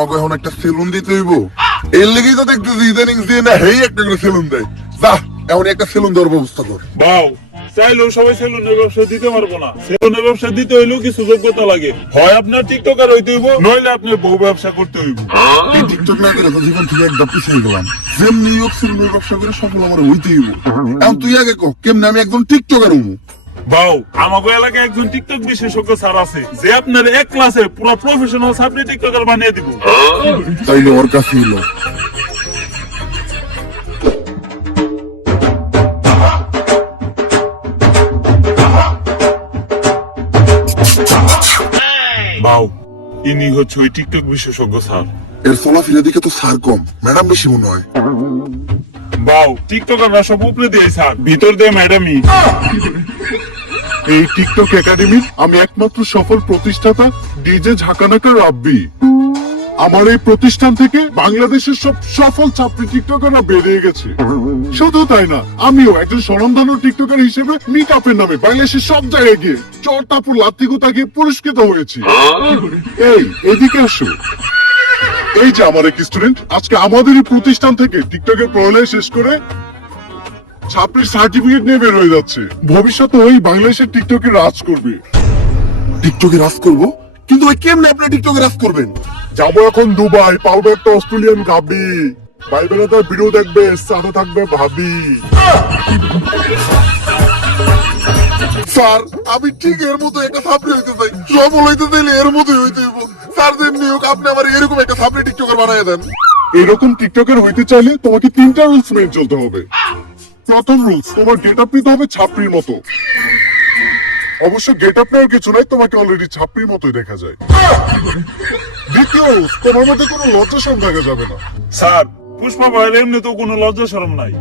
আমাকে এখন একটা সেলুন দিতে হইব। এর লেগেই তো দেখতেছি ইদানিং দিয়ে না হেই একটা করে সেলুন দেয়। যা এখন একটা সেলুন দেওয়ার ব্যবস্থা কর। বাউ, চাইলেও সবাই সেলুনের ব্যবসা দিতে পারবো না। সেলুনের ব্যবসা দিতে হইলেও কিছু যোগ্যতা লাগে। হয় আপনার টিকটকার হইতে হইব, নইলে আপনার বউ ব্যবসা করতে হইব। এই টিকটক না করে তো জীবন থেকে একদম পিছিয়ে গেলাম। যেমনি হোক সেলুনের ব্যবসা করে সফল আমার হইতেই হইব। এখন তুই আগে কহ কেমনে আমি একজন টিকটকার হবো। বাউ, আমাকে এলাকায় একজন টিকটক বিশেষজ্ঞ স্যার আছে, যে আপনার এক ক্লাসে পুরো প্রফেশনাল সাবজেক্ট টিকটকার বানিয়ে দিব। তাইলে ওর কাছে হইলো। বাউ, ইনি হচ্ছে ওই টিকটক বিশেষজ্ঞ স্যার। এর চলাফেরা দিকে তো সার কম, ম্যাডাম বেশি মনে হয়। বাউ, টিকটকাররা সব উপরে দিয়ে স্যার, ভিতর দিয়ে ম্যাডামই। এই টিকটক একাডেমির আমি একমাত্র সফল প্রতিষ্ঠাতা ডিজে ঝাঁকানাকা রাব্বি। আমার এই প্রতিষ্ঠান থেকে বাংলাদেশের সব সফল ছাত্রী টিকটকাররা বেরিয়ে গেছে। শুধু তাই না, আমিও একজন স্বনামধন্য টিকটকার হিসেবে মিট আপের নামে বাংলাদেশের সব জায়গায় গিয়ে চর তারপর লাত্তিগুতা গিয়ে পুরস্কৃত হয়েছি। এই এদিকে আসো। এই যে আমার এক স্টুডেন্ট আজকে আমাদের এই প্রতিষ্ঠান থেকে টিকটকের পড়ালেখা শেষ করে ছাত্রীর সার্টিফিকেট নিয়ে বের হয়ে যাচ্ছে। ভবিষ্যতে ওই বাংলাদেশের টিকটকে রাজ করবে। টিকটকে রাজ করবো? কিন্তু ভাই কেমনে আপনি টিকটকে রাজ করবেন? যাবো এখন দুবাই, পাবো একটা অস্ট্রেলিয়ান গাবি, ভাই বোনেরা ভিডিও দেখবে, সাথে থাকবে ভাবি। স্যার আমি ঠিক এর মতো একটা সাবরি হইতে চাই, সফল হইতে চাইলে এর মতোই হইতে হইব। স্যার যেমনি হোক আপনি আমার এরকম একটা সাবরি টিকটকার বানায় দেন। এরকম টিকটকার হইতে চাইলে তোমাকে 3টা রুলস মেনে চলতে হবে। প্রথম রুলস, তোমার গেট আপ নিতে হবে ছাত্রীর মতো। অবশ্য গেট আপ নেওয়ার কিছু নাই, তোমাকে অলরেডি ছাত্রীর মতোই দেখা যায়। দ্বিতীয় রুলস, তোমার মধ্যে কোনো লজ্জা শরম দেখা যাবে না। স্যার, পুষ্পা ভাইয়ের এমনি তো কোনো লজ্জা শরম নাই।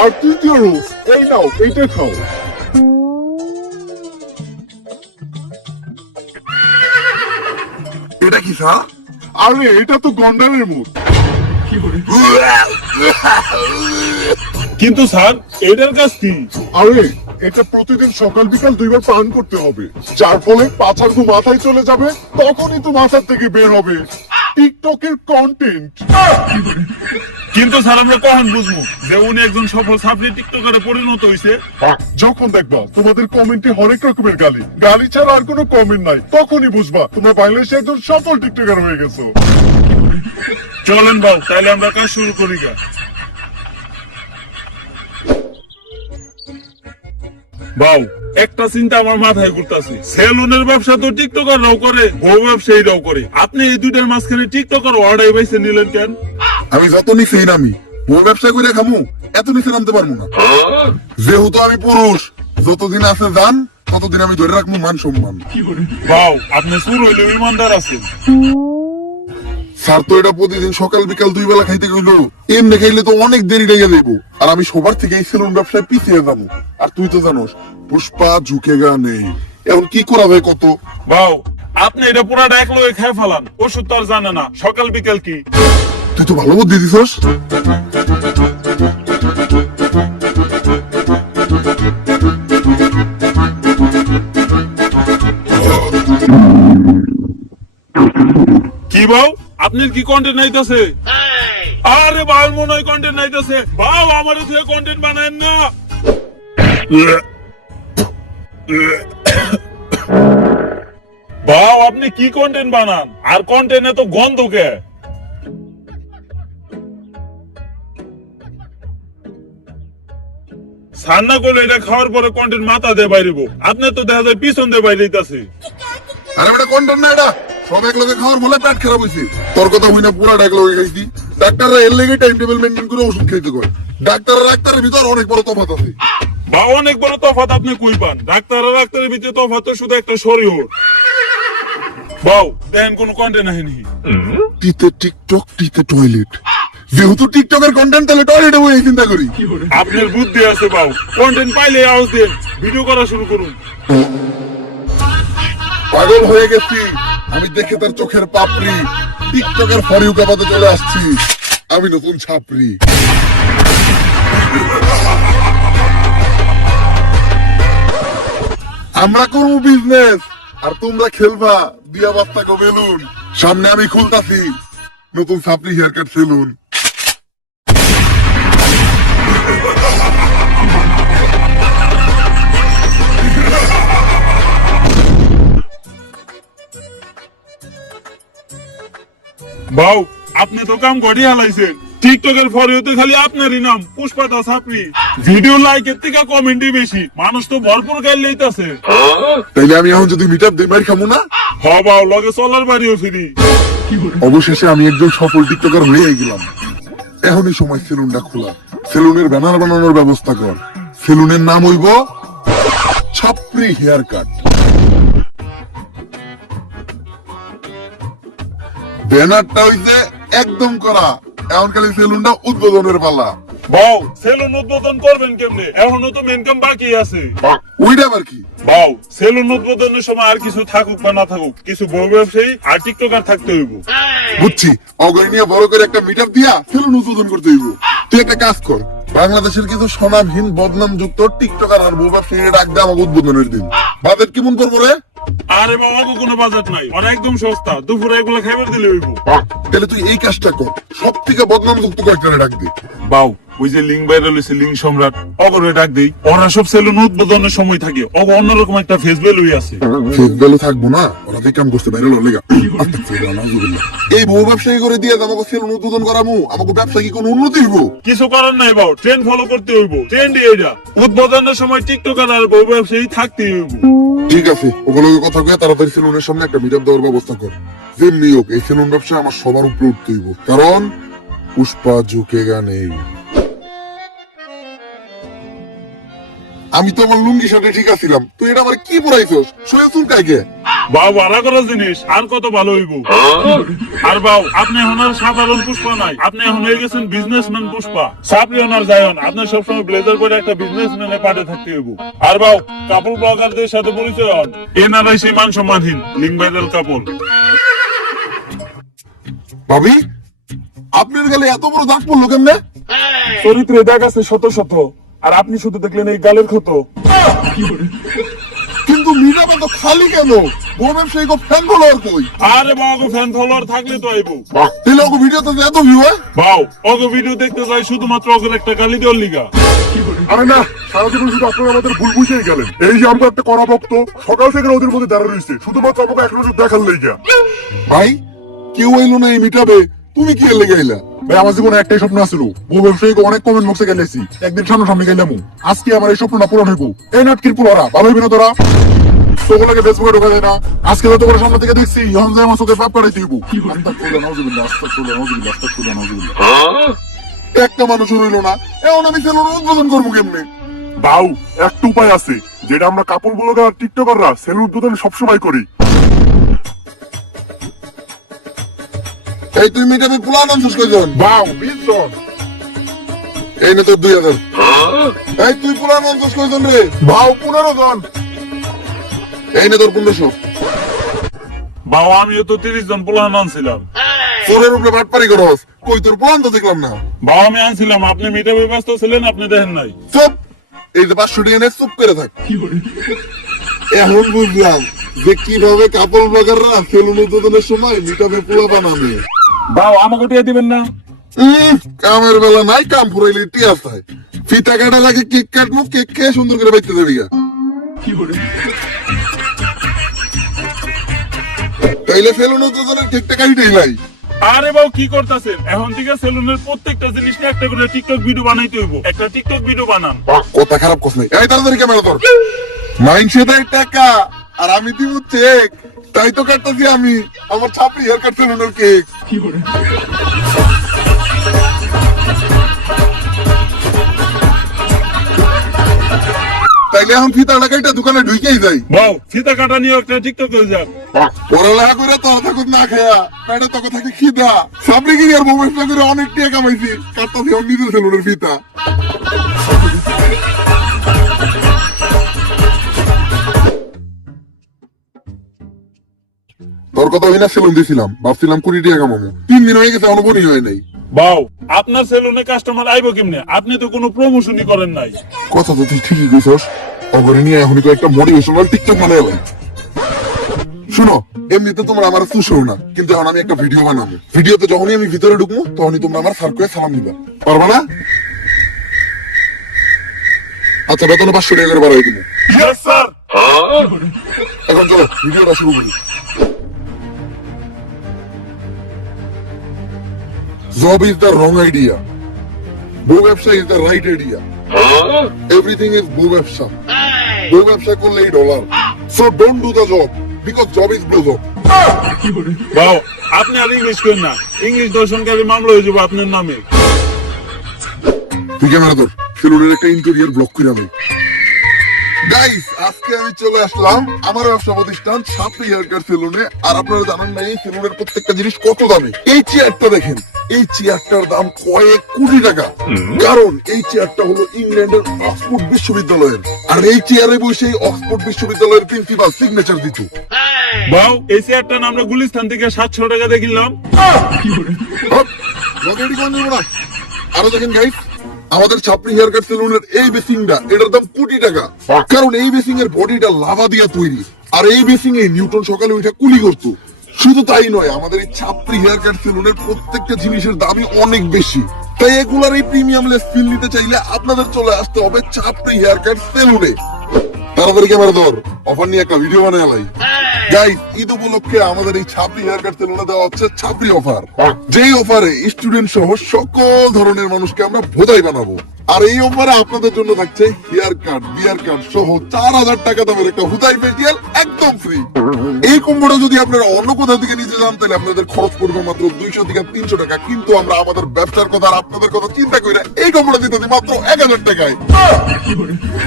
আর তৃতীয় রুলস, এই নাও এইটা খাও। এটা কি স্যার? আরে এটা তো গন্ডারের মুখ। কিন্তু স্যার, এটার কাজ কি? আরে এটা প্রতিদিন সকাল বিকাল 2বার পান করতে হবে, যার ফলে পাছার গু মাথায় চলে যাবে, তখনই তো মাথার থেকে বের হবে টিকটকের কন্টেন্ট। কিন্তু স্যার আমরা কখন বুঝবো যে উনি একজন সফল সাবজেক্ট টিকটকারে পরিণত হয়েছে? যখন দেখবা তোমাদের কমেন্টে হরেক রকমের গালি, গালি ছাড়া আর কোনো কমেন্ট নাই, তখনই বুঝবা তোমরা বাংলাদেশে একজন সফল টিকটকার হয়ে গেছো। চলেন বাউ, তাইলে আমরা কাজ শুরু করি গা। বাউ, একটা চিন্তা আমার মাথায় ঘুরতাছে। সেলুনের ব্যবসা তো টিকটকাররাও করে, বউ ব্যবসায়ীরাও করে। আপনি এই দুইটার মাঝখানে টিকটকার ওয়ার্ডাই বাইছে নিলেন কেন? আমি যত নিচে নামি বউ ব্যবসা করে খামু, এত নিচে নামতে পারবো না। যেহেতু আমি পুরুষ, যতদিন আছে যান ততদিন আমি ধরে রাখবো মান সম্মান। বাউ, আপনি সুর হইলে ইমানদার আছেন। স্যার তো এটা প্রতিদিন সকাল বিকাল 2 বেলা খাইতে গেল, এমনি খাইলে তো অনেক দেরি লেগে দেবো। আর আমি সবার থেকে এই সেলুন ব্যবসায় পিছিয়ে যাবো। আর তুই তো জানোস পুষ্পা ঝুঁকেগা নেই। এখন কি করা যায় কত? বাউ, আপনি এটা পুরাটা এক লোকে খেয়ে ফেলান, ওষুধ তো আর জানে না সকাল বিকাল কি। তুই তো ভালো বুদ্ধি দিছস। কি বাউ, আপনার কি কন্টেন্ট নাইতেছে? আরে বাউ, মনে হয় কন্টেন্ট নাইতেছে। বাউ, আমার থেকে কন্টেন্ট বানায়েন না। বাউ, আপনি কি কন্টেন্ট বানান? আর কন্টেন্টে তো গন্ধ কে? সান্না করলে এটা খাওয়ার পরে কন্টেন্ট মাথা দিয়ে বাইরেবো, আপনার তো দেখা যায় পিছন দিয়ে বাইরে দিতেছে। আরে এটা কন্টেন্ট না, এটা সব এক লগে খাওয়ার বলে পেট খারাপ হয়েছে। তোর কথা হই না, পুরা এক লগে খাইছি। ডাক্তাররা এর লেগে টাইম টেবিল মেনটেন করে ওষুধ খাইতে কয়। ডাক্তারের ভিতর অনেক বড় তফাৎ আছে। বা অনেক বড় তফাৎ আপনি কই পান? ডাক্তারের ভিতরে তফাৎ তো শুধু একটা শরীর। বাউ, দেখেন কোন কন্টেন্ট আহেনি। টিতে টিকটক, টিতে টয়লেট। যেহেতু টিকটকের কন্টেন্ট, তাহলে টয়লেটে বই চিন্তা করি। আপনার বুদ্ধি আছে বাউ, কন্টেন্ট পাইলে আওয়াজ দেন, ভিডিও করা শুরু করুন। পাগল হয়ে গেছি আমি দেখে তার চোখের পাপড়ি। টিকটকের ফরিউ কাপাতে চলে আসছি আমি নতুন ছাপরি। আমরা করবো বিজনেস আর তোমরা খেলবা দিয়া বাস্তা গো বেলুন। সামনে আমি খুলতাছি নতুন সাপড়ি হেয়ার কাট সেলুন। বাউ, আপনি তো কাম করে হালাইছেন। টিকটকের ফরিওতে খালি আপনারই নাম পুষ্পা দাস আপনি। ভিডিও লাইকের থেকে কমেন্টই বেশি, মানুষ তো ভরপুর গাইল লইতাছে। তাইলে আমি এখন যদি মিট আপ দিই মার খামু না? হ বাউ, লগে চলার বাড়িও ফিরি। অবশেষে আমি একজন সফল টিকটকার হয়ে গেলাম। এখনই সময় সেলুনটা খোলা। সেলুনের ব্যানার বানানোর ব্যবস্থা কর। সেলুনের নাম হইব ছাপরি হেয়ার কাট। ব্যানারটা হইছে একদম করা। এখন খালি সেলুনটা উদ্বোধনের পালা। বাউ, সেলুন উদ্বোধন করবেন কেমনে? এখনো তো মেন কাম বাকি আছে। ওইটা আবার কি? বাউ, সেলুন উদ্বোধনের সময় আর কিছু থাকুক বা না থাকুক, কিছু বড় ব্যবসায়ী আর টিকটকার থাকতে হইব। বুঝছি, অগরি নিয়ে বড় করে একটা মিট আপ দিয়া সেলুন উদ্বোধন করতে হইব। তুই একটা কাজ কর, বাংলাদেশের কিছু স্বনামহীন বদনাম যুক্ত টিকটকার আর বউ ব্যবসায়ীরা ডাক দে আমাকে উদ্বোধনের দিন। বাজেট কেমন করবো রে? আরে বাবা, কোনো বাজেট নাই, আর একদম সস্তা। দুপুরে এগুলো খাইবার দিলে হইব। তাহলে তুই এই কাজটা কর, সব থেকে বদনাম যুক্ত কয়েকটা ডাক দে। বাউ, ওই যে লিঙ্ক ভাইরাল হইছে, লিঙ্ক সম্রাট, অগরে ডাক দেই। ওরা সব সেলুন উদ্বোধনের সময় থাকে, অগ অন্যরকম একটা ফেস ভ্যালুই আছে। ফেক ভ্যালু থাকবো না, ওরা তো কাম করতে বাইরে লেগা। এই বউ ব্যবসায়ী করে দিয়ে আমাকে সেলুন উদ্বোধন করামু, আমাকে ব্যবসা কি কোনো উন্নতি হইব? কিছু করার নাই বাউ, ট্রেন্ড ফলো করতে হইব। ট্রেন্ডই এটা। উদ্বোধনের সময় টিকটকার আর বউ ব্যবসায়ী থাকতেই হইব। ঠিক আছে, ওগুলোকে কথা কয়ে তাড়াতাড়ি সেলুনের সামনে একটা মিট আপ দেওয়ার ব্যবস্থা কর। যেমনি হোক এই সেলুন ব্যবসা আমার সবার উপরে উঠতে হইব, কারণ পুষ্পা ঝুঁকেগা নেই। আমি তো আমার লুঙ্গি সাথে ঠিক আছিলাম, তুই এটা আমার কি পড়াইছস? শোয়ে চুলকাই গে। বাউ, ভাড়া করা জিনিস আর কত ভালো হইব। আর বাউ, আপনি এখন আর সাধারণ পুষ্পা নাই, আপনি এখন হয়ে গেছেন বিজনেসম্যান পুষ্পা। সাপড়ি ওনার যায়ন, আপনি সবসময় ব্লেজার পরে একটা বিজনেসম্যানের পাটে থাকতে হইব। আর বাউ, কাপড় ব্লগারদের সাথে পরিচয় হন। এনারাই সেই মান সম্মানহীন লিঙ্ক ভাইরাল কাপড়। ভাবি, আপনার গেলে এত বড় দাগ পড়লো কেমনে? চরিত্রে দাগ আছে শত শত, আর আপনি শুধু দেখলেন এই গালের ক্ষত। কিন্তু মিট আপ তো খালি কেন? বউ ব্যবসায়ী ফ্যান ফলোয়ার কই? আরে বাবু, ফ্যান ফলোয়ার থাকলে তো আইবো। তাহলে ওকে ভিডিওতে এত ভিউ হয়? বাউ, ওকে ভিডিও দেখতে যাই শুধুমাত্র ওকে একটা গালি দেওয়ার লিগা। আরে না, সারা জীবন শুধু আপনারা আমাদের ভুল বুঝেই গেলেন। এই যে আমরা একটা কড়া ভক্ত, সকাল থেকে ওদের মধ্যে দাঁড়া রয়েছে শুধুমাত্র আমাকে এক নজর দেখার লেগা। ভাই, কেউ এলো না এই মিট আপে, তুমি কি এর লেগে আইলা? ভাই, আমার জীবনে একটাই স্বপ্ন আছিল, বউ ব্যবসায়ীকে অনেক কমেন্ট বক্সে গেলেছি, একদিন সামনাসামনি গেলাম। আজকে আমার এই স্বপ্নটা পূরণ হইব। এই নাটকির পুরোরা ভালো হইবে না তোরা? তোগুলোকে ফেসবুকে ঢোকা যায় না, আজকে তো তোর সামনে থেকে দেখছি, এখন যে আমার চোখে পাপ কাটাইতে হইব। একটা মানুষ রইল না, এখন আমি সেলুন উদ্বোধন করবো কেমনে? বাউ, একটা উপায় আছে, যেটা আমরা কাপড় ব্লগার আর টিকটকাররা সেলুন উদ্বোধন সবসময় করি। এই তুই মিট আপে পুলান আনছিস কয়জন? বাউ, 20 জন। এই না তোর 2000। এই তুই পুলান আনছিস কয়জন রে? বাউ, 15 জন। এই না তোর 1500। বাউ, আমিও তো 30 জন পোলান আনছিলাম। তোরের উপরে বাটপারি করস, কই তোর পুলান তো দেখলাম না। বাউ, আমি আনছিলাম, আপনি মিটাবে ব্যস্ত ছিলেন, আপনি দেখেন নাই। চুপ, এই যে 500 টাকা নে, চুপ করে থাক। এখন বুঝলাম যে কিভাবে কাপড় ব্লগাররা সেলুন উদ্বোধনের সময় মিট আপে পোলা বানাবে। বাউ, আমাকে টিয়া দিবেন না? কামের বেলা নাই, কাম ফুরাইলে টিয়াস হয়। ফিতা কাটা লাগে, কেক কাটবো, কেক খেয়ে সুন্দর করে বাইতে যাবি গা। তাইলে সেলুন উদ্বোধনের কেকটা কাটিটাই লাই। আরে বাউ, কি করতেছেন? এখন থেকে সেলুনের প্রত্যেকটা জিনিস নিয়ে একটা করে টিকটক ভিডিও বানাইতে হইব। একটা টিকটক ভিডিও বানান। কথা খারাপ কথা নাই, এই তাড়াতাড়ি ক্যামেরা ধর। মাইনসে দেয় টাকা আর আমি দিব চেক, তাই তো কাটতেছি আমি আমার ছাপড়ি হেয়ার কাট সেলুনের কেক। তাইলে এখন ফিতা লাগাইটা দোকানে ঢুকেই যাই। বাউ, ফিতা কাটা নিয়ে একটা টিকটক হয়ে যাক। পড়ালেখা করে তো থাকুক না খেয়া, পেটে তোকে থাকে খিদা। সামনে গিয়ে আর ব্যবসা করে অনেক টাকা কামাইছি, কাটতেছি আমার নিজের সেলুনের ফিতা। তোর কথা হই না, সেলুন দিয়েছিলাম, ভাবছিলাম 20 টাকা কামাবো। 3 দিন হয়ে গেছে, এখনো বনি হয় নাই। বাউ, আপনার সেলুনে কাস্টমার আইবো কেমনে? আপনি তো কোনো প্রমোশনই করেন নাই। কথা তো তুই ঠিকই কইছস, অগরে নিয়ে এখনই কয়েকটা মোটিভেশনাল টিকটক বানাইলাম। শুনো, এমনিতে তোমরা আমার চুষো না, কিন্তু এখন আমি একটা ভিডিও বানাবো। ভিডিওতে যখনই আমি ভিতরে ঢুকবো তখনই তোমরা আমার স্যার করে সালাম দিবা, পারবা না? আচ্ছা, বেতনে 500 টাকা করে বাড়াই দিবো। Yes sir. এখন চলো ভিডিওটা শুরু করি। Job is the wrong idea. বউ ব্যবসা is the right idea. Everything is বউ ব্যবসা। বউ ব্যবসা করলে $8. So don't do the job because job is blue job. বাউ, আপনি আর ইংলিশ করেন না, ইংলিশ দর্শনকারী মামলা হয়ে যাবে আপনার নামে। তুই ক্যামেরা ধর, সেলুনের একটা ইন্টেরিয়র ব্লক করে আমি। গাইস, আজকে আমি চলে আসলাম আমার ব্যবসা প্রতিষ্ঠান সাপড়ি হেয়ার কাট সেলুনে। আর আপনারা জানেন না এই সেলুনের প্রত্যেকটা জিনিস কত দামি। এই চেয়ারটা দেখেন, এই চেয়ারটার দাম কয়েক কোটি টাকা। কারণ এই চেয়ারটা হলো ইংল্যান্ডের অক্সফোর্ড বিশ্ববিদ্যালয়ের, আর এই চেয়ারে বসে অক্সফোর্ড বিশ্ববিদ্যালয়ের প্রিন্সিপাল সিগনেচার দিত। বাউ, এই চেয়ারটা আমরা গুলিস্তান থেকে 700 টাকা দিয়ে কিনলাম। আরো দেখেন গাইস, আমাদের ছাপড়ি হেয়ার কাট সেলুনের এই বেসিংটা, এটার দাম কোটি টাকা। কারণ এই বেসিং এর বডিটা লাভা দিয়ে তৈরি, আর এই বেসিং এ নিউটন সকালে ওইটা কুলি করতো। শুধু তাই নয়, আমাদের এই ছাপড়ি হেয়ার কাট সেলুনের প্রত্যেকটা জিনিসের দামই অনেক বেশি। তাই এগুলার এই প্রিমিয়াম লেস ফিল নিতে চাইলে আপনাদের চলে আসতে হবে ছাপড়ি হেয়ার কাট সেলুনে। তাড়াতাড়ি ক্যামেরা ধর, অফার নিয়ে একটা ভিডিও বানাই। গাইস, ঈদ উপলক্ষে আমাদের এই ছাপড়ি হেয়ার কাট সেলুনে দেওয়া হচ্ছে ছাপড়ি অফার। যেই অফারে স্টুডেন্ট সহ সকল ধরনের মানুষকে আমরা ভোদাই বানাবো। আর এই অফারে আপনাদের জন্য থাকছে হেয়ার কাট, বিয়ার কাট সহ 4000 টাকা দামের একটা হুদাই ফেসিয়াল একদম ফ্রি। এই কম্বোটা যদি আপনারা অন্য কোথাও থেকে নিতে যান তাহলে আপনাদের খরচ পড়বে মাত্র 200 থেকে 300 টাকা। কিন্তু আমরা আমাদের ব্যবসার কথা আর আপনাদের কথা চিন্তা করে এই কম্বোটা দিতে দিই মাত্র 1000 টাকায়।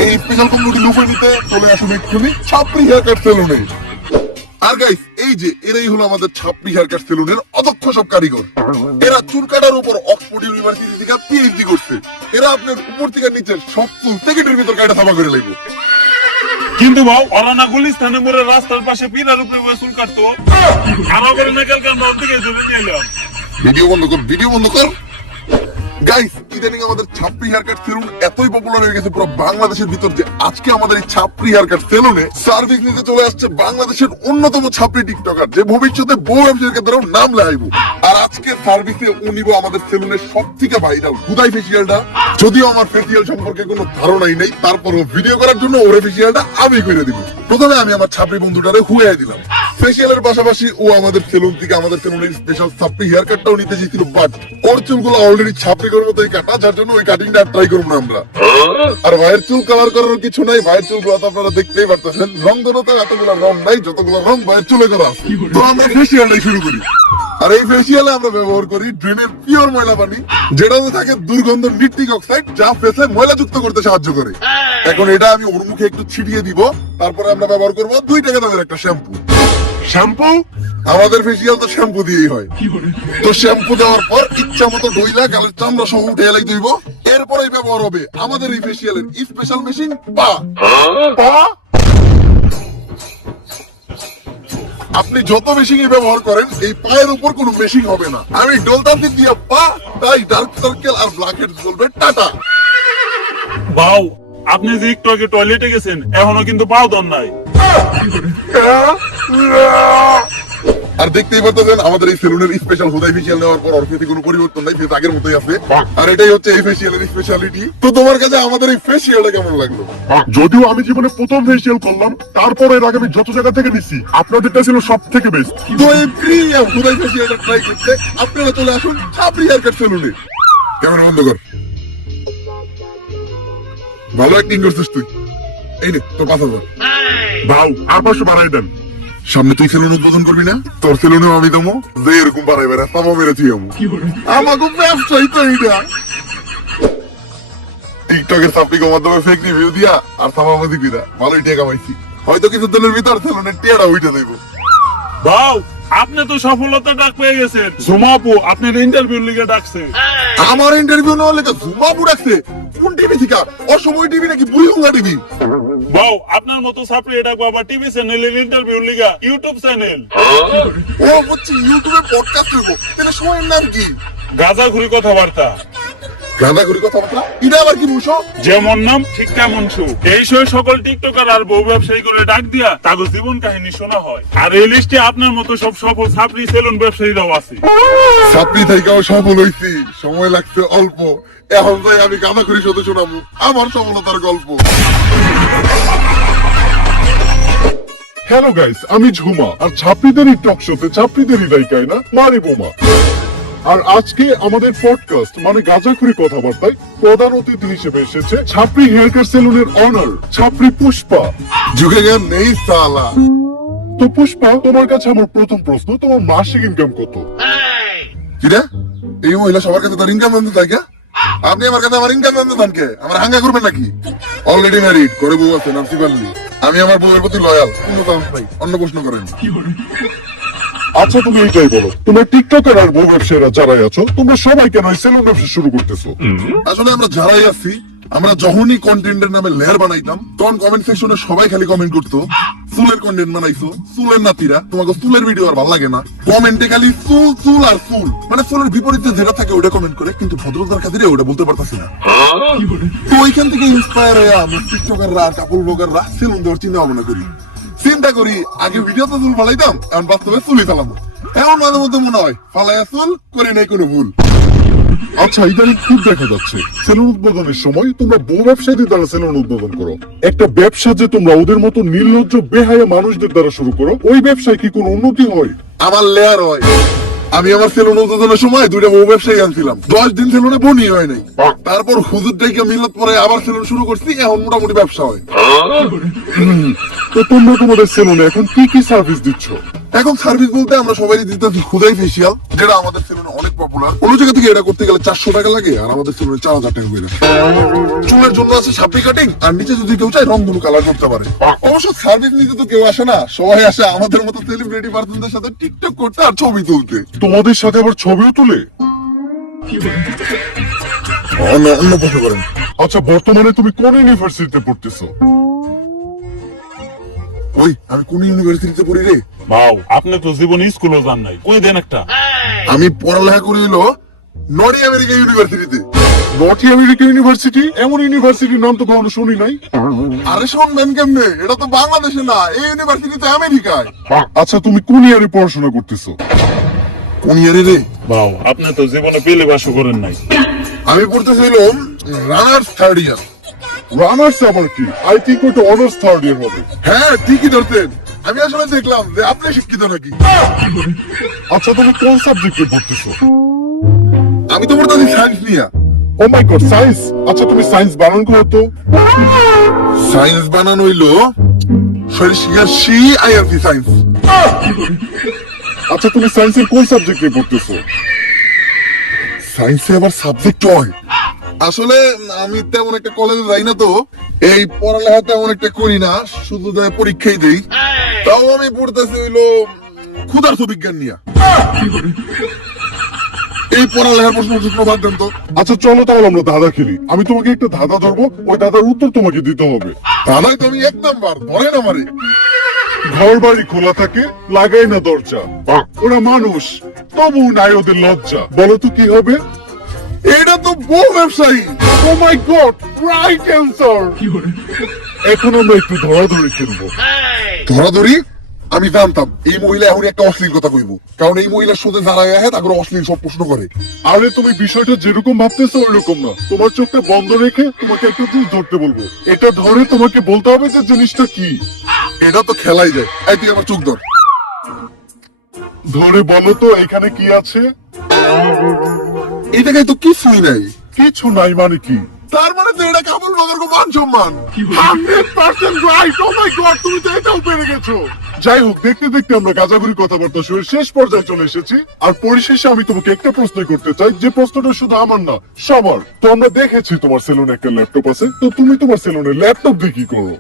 এই স্পেশাল কম্বোটি লুফে নিতে চলে আসুন এক্ষুনি ছাপড়ি হেয়ার কাট সেলুনে। আর গাইস, এই যে এরাই হলো আমাদের ছাপড়ি হেয়ার কাট সেলুনের অদক্ষ সব কারিগর। এরা চুল কাটার উপর অক্সফোর্ড ইউনিভার্সিটি থেকে পিএইচডি করছে। এরা আপনার উপর থেকে নিচের সব চুল সেকেন্ডের ভিতর কাটা সাফা করে লাগবে। কিন্তু বাউ, ওরা না গুলিস্তানে মোড়ে রাস্তার পাশে পিলার উপরে বসে চুল কাটতো, আর করে না কালকে আমরা ওর দিকে চলে নিয়ে এলাম। ভিডিও বন্ধ কর, ভিডিও বন্ধ কর। গাইস, ইদানিং আমাদের ছাপড়ি হেয়ার কাট সেলুন এতই পপুলার হয়ে গেছে পুরো বাংলাদেশের ভিতর যে আজকে আমাদের এই ছাপড়ি হেয়ার কাট সেলুনে সার্ভিস নিতে চলে আসছে বাংলাদেশের অন্যতম ছাপড়ি টিকটকার, যে ভবিষ্যতে বউ ব্যবসায়ীর ক্ষেত্রেও নাম লাগাইবো। আর আজকে সার্ভিসে উনিব আমাদের সেলুনের সব থেকে ভাইরাল হুদাই ফেসিয়ালটা। যদিও আমার ফেসিয়াল সম্পর্কে কোনো ধারণাই নেই, তারপরও ভিডিও করার জন্য ওরে ফেসিয়ালটা আমি করে দিব। প্রথমে আমি আমার ছাপড়ি বন্ধুটারে হুয়াই দিলাম। ফেসিয়ালের পাশাপাশি ও আমাদের সেলুন থেকে আমাদের সেলুনের স্পেশাল ছাপড়ি হেয়ার কাটটাও নিতে চেয়েছিল, বাট ওর চুলগুলো অলরেডি ছাপড়ি করার মতো কাটা, যার জন্য ওই কাটিংটা ট্রাই করবো না আমরা। আর ভাইয়ের চুল কালার করার কিছু নাই, ভাইয়ের চুলগুলো তো আপনারা দেখতেই পারতেছেন। রং ধরতে এতগুলো রং নাই, যতগুলো রং ভাইয়ের চুলে করা। তো আমরা ফেসিয়ালটাই শুরু করি। আর এই ফেসিয়ালে আমরা ব্যবহার করি ড্রেনের পিওর ময়লা পানি, যেটাতে থাকে দুর্গন্ধ নিট্রিক অক্সাইড, যা ফেসে ময়লা যুক্ত করতে সাহায্য করে। এখন এটা আমি ওর মুখে একটু ছিটিয়ে দিব, তারপরে আমরা ব্যবহার করবো 2 টাকা দামের একটা শ্যাম্পু। শ্যাম্পু? আমাদের ফেসিয়াল তো শ্যাম্পু দিয়েই হয়। তো শ্যাম্পু দেওয়ার পর ইচ্ছা মতো ডইলা গালের চামড়া সহ উঠে এলাই দিব। এরপরে ব্যবহার হবে আমাদের এই ফেসিয়ালের স্পেশাল মেশিন পা। পা? আপনি যত মেশিন ব্যবহার করেন এই পায়ের উপর কোনো মেশিন হবে না। আমি ডলতান্তি দিয়ে পা, তাই ডার্ক সার্কেল আর ব্ল্যাক হেডস বলবে টাটা। বাউ, আপনি যে একটু আগে টয়লেটে গেছেন, এখনো কিন্তু পাও দন নাই। আর দেখতেই পাচ্ছেন আমাদের এই সেলুনের স্পেশাল হুদাই ফেসিয়াল নেওয়ার পর ওর ফেসে কোনো পরিবর্তন নাই, ফেস আগের মতোই আছে। আর এটাই হচ্ছে এই ফেসিয়ালের স্পেশালিটি। তো তোমার কাছে আমাদের এই ফেসিয়ালটা কেমন লাগলো? যদিও আমি জীবনে প্রথম ফেসিয়াল করলাম, তারপরে এর আগে আমি যত জায়গা থেকে নিছি আপনাদেরটা ছিল সব থেকে বেস্ট। তো এই প্রিমিয়াম হুদাই ফেসিয়ালটা ট্রাই করতে আপনারা চলে আসুন ছাপড়ি হেয়ার কাট সেলুনে। ক্যামেরা বন্ধ কর। ভালো অ্যাক্টিং করছিস তুই। এই নে তোর 5000। ভাও, আর 500 বাড়াই দেন। সামনে তুই সেলুন উদ্বোধন করবি না? তোর সেলুনেও আমি দেবো, যে এরকম বাড়াই বেড়া তামা মেরেছি আমি। আমাকে ব্যবসায়ী তো এইটা। টিকটকের সাপ্লিকের মাধ্যমে ফেক রিভিউ দিয়া আর থামাবাদি বিদা ভালোই টাকা কামাইছি। হয়তো কিছু দিনের ভিতর সেলুনের টিয়ারা উঠে দেব। বাউ, আপনি তো সফলতা ডাক পেয়ে গেছেন। ঝুমাপু আপনার ইন্টারভিউ লিগে ডাকছে। আমার ইন্টারভিউ না হলে তো ঝুমাপু ডাকছে? কোন টিভি থেকে? অসময় টিভি নাকি বুড়িগঙ্গা টিভি? বাউ, আপনার মতো ছাপড়ি ডাকবো আবার টিভি চ্যানেলের ইন্টারভিউ লিগা ইউটিউব চ্যানেল। ও হচ্ছে ইউটিউবে পডকাস্ট করবো, তাহলে সময়ের নাম কি? গাঁজাখুরি কথাবার্তা। গাঁদা করি কথাবার্তা এটা আবার কি বুঝো? যেমন নাম ঠিক তেমন শো। এই শোয়ে সকল টিকটকার আর বউ ব্যবসায়ী করে ডাক দিয়া তাগো জীবন কাহিনী শোনা হয়। আর এই লিস্টে আপনার মতো সব সফল ছাত্রী সেলুন ব্যবসায়ীরাও আছে। ছাত্রী থেকেও সফল হইছি, সময় লাগছে অল্প। এখন যাই আমি গাঁদা করি শোতে শোনাবো আমার সফলতার গল্প। হ্যালো গাইস, আমি ঝুমা, আর ছাত্রীদেরই টক শোতে ছাত্রীদেরই দায়িকায় না মারি বোমা। আর আজকে আমাদের পডকাস্ট মানে গাঁজাখুরি কথাবার্তায় প্রধান অতিথি হিসেবে এসেছে ছাত্রী হেয়ার কেয়ার সেলুনের অনার ছাত্রী পুষ্পা। ঝুঁকে গেন নেই সালা। তো পুষ্পা, তোমার কাছে আমার প্রথম প্রশ্ন, তোমার মাসিক ইনকাম কত? কিরে এই মহিলা সবার কাছে তার ইনকাম জানতে চাই কে? আপনি আমার কাছে আমার ইনকাম জানতে চান কে? আমার হাঙ্গা করবেন নাকি? অলরেডি ম্যারিড, করে বউ আছে, নামসি পারলি। আমি আমার বউয়ের প্রতি লয়াল, কোনো চান্স নাই। অন্য প্রশ্ন করেন। আচ্ছা তুমি এইটাই বলো, তোমার টিকটকার আর বউ ব্যবসায়ীরা যারাই আছো, তোমরা সবাই কেন এই সেলুন ব্যবসা শুরু করতেছো? আসলে আমরা যারাই আছি, আমরা যখনই কন্টেন্টের নামে লেয়ার বানাইতাম, তখন কমেন্ট সেকশনে সবাই খালি কমেন্ট করতো, চুলের কন্টেন্ট বানাইছো, চুলের নাতিরা, তোমাকে চুলের ভিডিও আর ভালো লাগে না। কমেন্টে খালি চুল চুল আর চুল, মানে চুলের বিপরীতে যেটা থাকে ওটা কমেন্ট করে, কিন্তু ভদ্রতার খাতিরে ওটা বলতে পারতাছি না। তো ওইখান থেকে ইন্সপায়ার হয়ে আমি টিকটকাররা আর কাপড় ব্লগাররা সেলুন দেওয়ার চিন্তা ভাবনা করি আগে ভিডিওতে চুল ফালাইতাম, এখন বাস্তবে চুলই ফালাবো। এখন মাঝে মধ্যে মনে হয় ফালাইয়া চুল করি নাই কোনো ভুল। আচ্ছা, ইদানিং খুব দেখা যাচ্ছে সেলুন উদ্বোধনের সময় তোমরা বউ ব্যবসায়ীদের দ্বারা সেলুন উদ্বোধন করো। একটা ব্যবসা যে তোমরা ওদের মতো নির্লজ্জ বেহায়া মানুষদের দ্বারা শুরু করো, ওই ব্যবসায় কি কোনো উন্নতি হয়? আমার লেয়ার হয়। আমি আমার সেলুন উদ্বোধনের সময় দুইটা বউ ব্যবসায়ী আনছিলাম, 10 দিন সেলুনে বনি হয় নাই। তারপর হুজুর ডেকে মিলত পরে আবার সেলুন শুরু করছি, এখন মোটামুটি ব্যবসা হয়। তো তোমরা তোমাদের সেলুনে এখন কি কি সার্ভিস দিচ্ছ? এখন সার্ভিস বলতে আমরা সবাই দিতেছি খুদাই ফেসিয়াল, যেটা আমাদের সেলুনে অনেক পপুলার। অন্য জায়গা থেকে এটা করতে গেলে 400 টাকা লাগে, আর আমাদের সেলুনে 4000 টাকা করে। চুলের জন্য আছে সাপড়ি কাটিং, আর নিচে যদি কেউ চায় রংধনু কালার করতে পারে। অবশ্য সার্ভিস নিতে তো কেউ আসে না, সবাই আসে আমাদের মতো সেলিব্রিটি পার্সনদের সাথে টিকটক করতে আর ছবি তুলতে। তোমাদের সাথে আবার ছবিও তুলে? অন্য প্রশ্ন করেন। আচ্ছা, বর্তমানে তুমি কোন ইউনিভার্সিটিতে পড়তেছো? ওই আমি কোন ইউনিভার্সিটিতে পড়ি রে? বাউ, আপনি তো জীবনে স্কুলও যান নাই, কই দেন একটা। আমি পড়ালেখা করি হলো নর্থ আমেরিকা ইউনিভার্সিটিতে। North America university? এমন ইউনিভার্সিটির নাম তো কখনো শুনি নাই। আরে শুনবেন কেমনে, এটা তো বাংলাদেশে না, এই ইউনিভার্সিটিতে আমেরিকায়। আচ্ছা, তুমি কোন ইয়ারে পড়াশোনা করতেছো? কোন ইয়ারে রে? বাউ, আপনি তো জীবনে পেলে বাসও করেন নাই। আমি পড়তেছিলাম রানার্স থার্ড ইয়ার। রানার্স আবার কি? আই থিঙ্ক ওটা অনার্স থার্ড ইয়ার হবে। হ্যাঁ ঠিকই ধরতেন, আমি আসলে দেখলাম যে আপনি শিক্ষিত নাকি। আচ্ছা, তুমি কোন সাবজেক্টে পড়তেছো? আমি তো পড়তেছি সায়েন্স নিয়ে। ও মাই গড, সায়েন্স? আচ্ছা, তুমি সায়েন্স বানান করো তো। সায়েন্স বানানো হইলো SCIENC সায়েন্স। আচ্ছা, তুমি সায়েন্সের কোন সাবজেক্টে পড়তেছো? সায়েন্সে আবার সাবজেক্ট হয়? আসলে আমি তেমন একটা কলেজে যাই না, তো এই পড়ালেখা তেমন একটা করি না, শুধু পরীক্ষাই দেই। তাও আমি পড়তেছি হইলো ক্ষুধার্ত বিজ্ঞান নিয়ে। এই পড়ালেখার প্রশ্ন বাদ দেন তো। আচ্ছা চলো তাহলে আমরা ধাঁধা খেলি। আমি তোমাকে একটা ধাঁধা ধরবো, ওই ধাঁধার উত্তর তোমাকে দিতে হবে। দাদাই তো আমি এক নাম্বার, ধরেন আমারে। ঘর বাড়ি খোলা থাকে, লাগাই না দরজা, ওরা মানুষ তবু নাই ওদের লজ্জা, বলো তো কি হবে? এটা তো বউ ব্যবসায়ী। ও মাই গড, রাইট অ্যান্সার। এখন আমরা একটু ধরাধরি খেলবো। ধরাধরি? আমি জানতাম এই মহিলা এখন একটা অশ্লীল কথা কইব, কারণ এই মহিলার সাথে যারা আহে তারপরে অশ্লীল সব প্রশ্ন করে। আরে তুমি বিষয়টা যেরকম ভাবতেছো ওইরকম না। তোমার চোখটা বন্ধ রেখে তোমাকে একটা জিনিস ধরতে বলবো, এটা ধরে তোমাকে বলতে হবে যে জিনিসটা কি। এটা তো খেলাই যায়। এই তুই আমার চোখ ধর। ধরে বলো তো এখানে কি আছে? এই জায়গায় তো কিছুই নাই। কিছু নাই মানে কি? তার মানে তো এটা কাপড় ব্লগার কো মান সম্মান। 100% রাইট। ও মাই গড, তুমি তো এটাও পেরে গেছো। যাই হোক, দেখতে দেখতে আমরা গাজাগুরি কথাবার্তা শুরু শেষ পর্যায়ে চলে এসেছি। আর পরিশেষে আমি তোমাকে একটা প্রশ্ন করতে চাই, যে প্রশ্নটা শুধু আমার না সবার। তো আমরা দেখেছি তোমার সেলুনে একটা ল্যাপটপ আছে, তো তুমি তোমার সেলুনে ল্যাপটপ দিয়ে কি করো?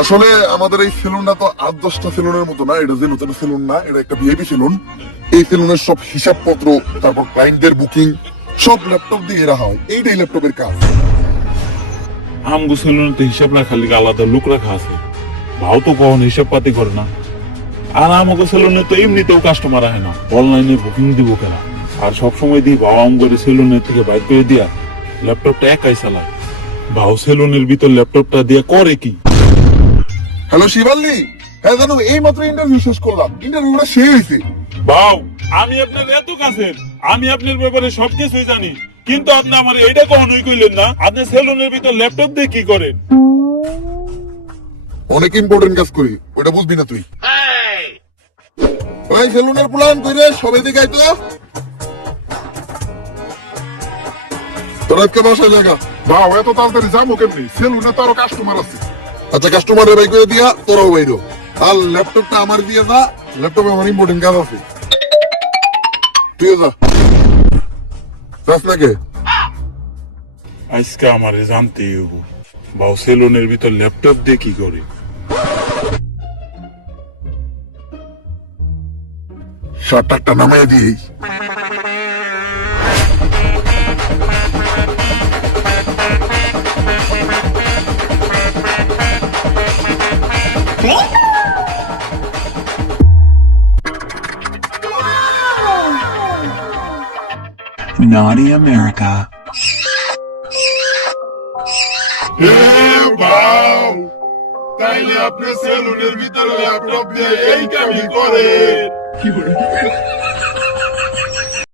আসলে আমাদের এই সেলুনটা তো 8-10টা সেলুনের মতো না, এটা যে নতুন সেলুন না, এটা একটা ভিআইপি সেলুন। এই সেলুনের সব হিসাবপত্র, তারপর ক্লায়েন্টদের বুকিং সব ল্যাপটপ দিয়ে রাখা হয়। এইটাই ল্যাপটপের কাজ। আমগো সেলুনে হিসাব রাখার খালি আলাদা লোক রাখা আছে, ভাও তো কখন হিসাব পাতি করে না। আর আমাকে সেলুনে তো এমনিতেও কাস্টমার আহে না, অনলাইনে বুকিং দিব কেনা। আর সবসময় দিই বাবা আম করে সেলুনের থেকে বাইর করে দিয়া ল্যাপটপটা একাই চালায়। বাউ সেলুনের ভিতর ল্যাপটপটা দিয়া করে কি? হ্যালো শিবাল্লি, হ্যাঁ জানো এই মাত্র ইন্টারভিউ শেষ করলাম, ইন্টারভিউটা শেষ হয়েছে। বাউ আমি আপনার এত কাছের, আমি আপনার ব্যাপারে সবকিছুই জানি, কিন্তু আপনি আমার এটা কখনোই কইলেন না আপনি সেলুনের ভিতর ল্যাপটপ দিয়ে কি করেন। অনেক ইম্পর্টেন্ট কাজ করি, ওটা বুঝবি না তুই। ওই সেলুনের প্ল্যান কইরে সবাই দিকে আইতো। তোর আজকে বাসায় জায়গা। বাউ এত তাড়াতাড়ি যাবো কেমনি? সেলুনে তো আরো কাস্টমার আছে। আচ্ছা কাস্টমারের বাই করে দিয়া তোরাও বাইরো। আর ল্যাপটপটা আমার দিয়ে যা, ল্যাপটপে আমার ইম্পর্টেন্ট কাজ আছে। তুইও যা। যাস নাকি? আজকে আমারে জানতেই হবো বাউ সেলুনের ভিতর ল্যাপটপ দিয়ে কি করে। শার্টটা নামাই দিই। Naughty America. বাউ তাইলে আপনি সেলুনের ভিতরে ল্যাপটপ দিয়ে এই কামই করেন।